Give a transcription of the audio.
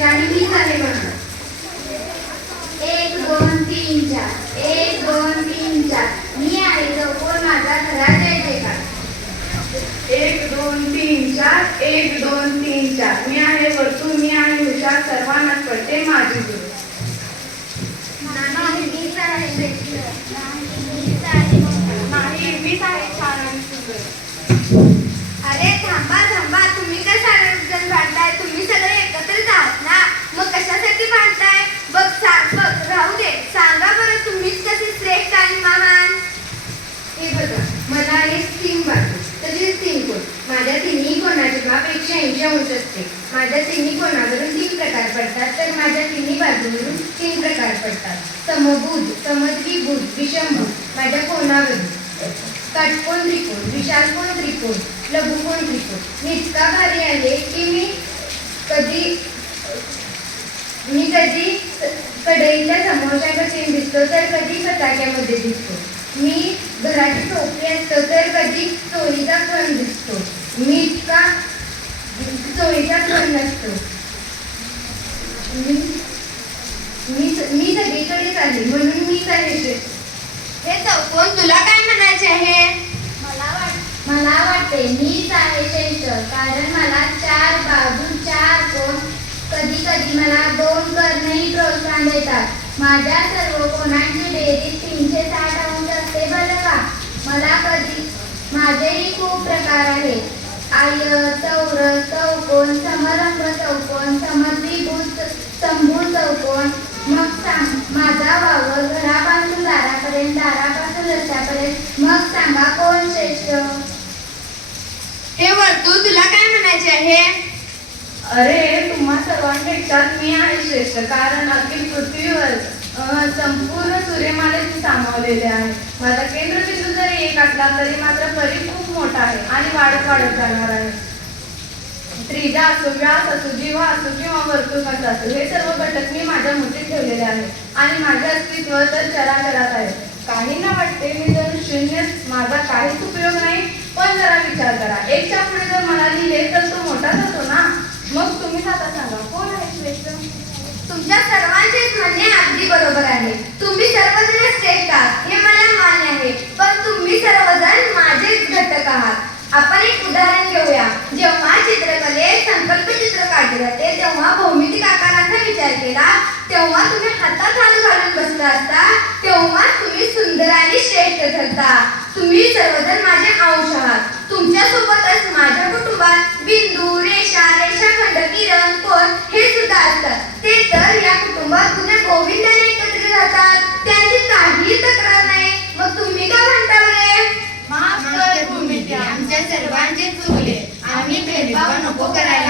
ठिकाणी मी झाले म्हणून. एक दोन तीन चार. एक दोन तीन चार. मी आहे चौकोन माझा खरा जय जयकार एक दोन तीन चार. एक दोन तीन चार. मी आहे वर्तू मी आहे हुशार सर्वांना कळते माझी गुरु मी आहे छान संख्या होत असते माझ्या तिन्ही कोणावरून तीन प्रकार पडतात तर माझ्या तिन्ही बाजूवरून तीन प्रकार पडतात. समभूत बुध विषम माझ्या कोणावरून? काटकोण त्रिकोण विशालकोण त्रिकोण लघुकोण त्रिकोण. मी इतका भारी आहे की मी कधी मी कधी कढईच्या समोरच्या कशीन दिसतो तर कधी फटाक्यामध्ये दिसतो. मी घराची टोपी असतो तर कधी चोरीचा कण दिसतो. मी नसतो मी मी मी सगळीकडेच म्हणून मीच आहे हे चौकोन तुला काय म्हणायचे आहे मला वाट मला वाटते मीच आहे श्रेष्ठ कारण मला चार बाजू चार कोण कधी कधी मला दोन करणेही प्रोत्साहन देतात माझ्या सर्व कोणांची बेरीज तीनशे साठ अंश असते बरं का मला कधी माझेही खूप प्रकार आहेत. आय चौरस चौकोन समरंग चौकोन समद्विभूत शंभू चौकोन. मग सांग माझा वावर घरापासून दारापर्यंत दारापासून रस्त्यापर्यंत. मग सांगा कोण श्रेष्ठ? हे वर्तुळ तुला काय म्हणायचे आहे? अरे तुम्हा सर्वांपेक्षा मी आहे श्रेष्ठ कारण अखिल पृथ्वीवर. संपूर्ण सूर्यमालेत सामावलेले आहे. माझा केंद्रबिंदू जरी एक असला तरी मात्र परी खूप मोठा आहे आणि वाढत वाढत जाणार आहे. त्रिजा असो व्यास असो जीवा असो किंवा वर्तुळाचा असो हे सर्व घटक मी माझ्या मुठीत ठेवलेले आहे. आणि माझे अस्तित्व तर चराचरात आहे. काहींना वाटते मी जर शून्य माझा काहीच उपयोग नाही पण जरा विचार करा. एकच्या पुढे जर मला लिहिले तर तो मोठाच होतो ना? मग तुम्ही आता सांगा कोण आहे श्रेष्ठ? तुमच्या सर्व म्हणणे अगदी बरोबर आहे. तुम्ही सर्वजण श्रेष्ठ आहात हे मला मान्य आहे. पण तुम्ही सर्वजण माझेच घटक आहात. आपण एक उदाहरण घेऊया. जेव्हा चित्रकलेत संकल्प चित्र काढले जाते तेव्हा भौमितिक आकाराचा विचार केला तेव्हा तुम्ही हातात हात घालून बसला असता तेव्हा तुम्ही सुंदर आणि श्रेष्ठ ठरता. तुम्ही सर्वजण माझे अंश आहात. तुमच्यासोबतच माझे hispano, póngala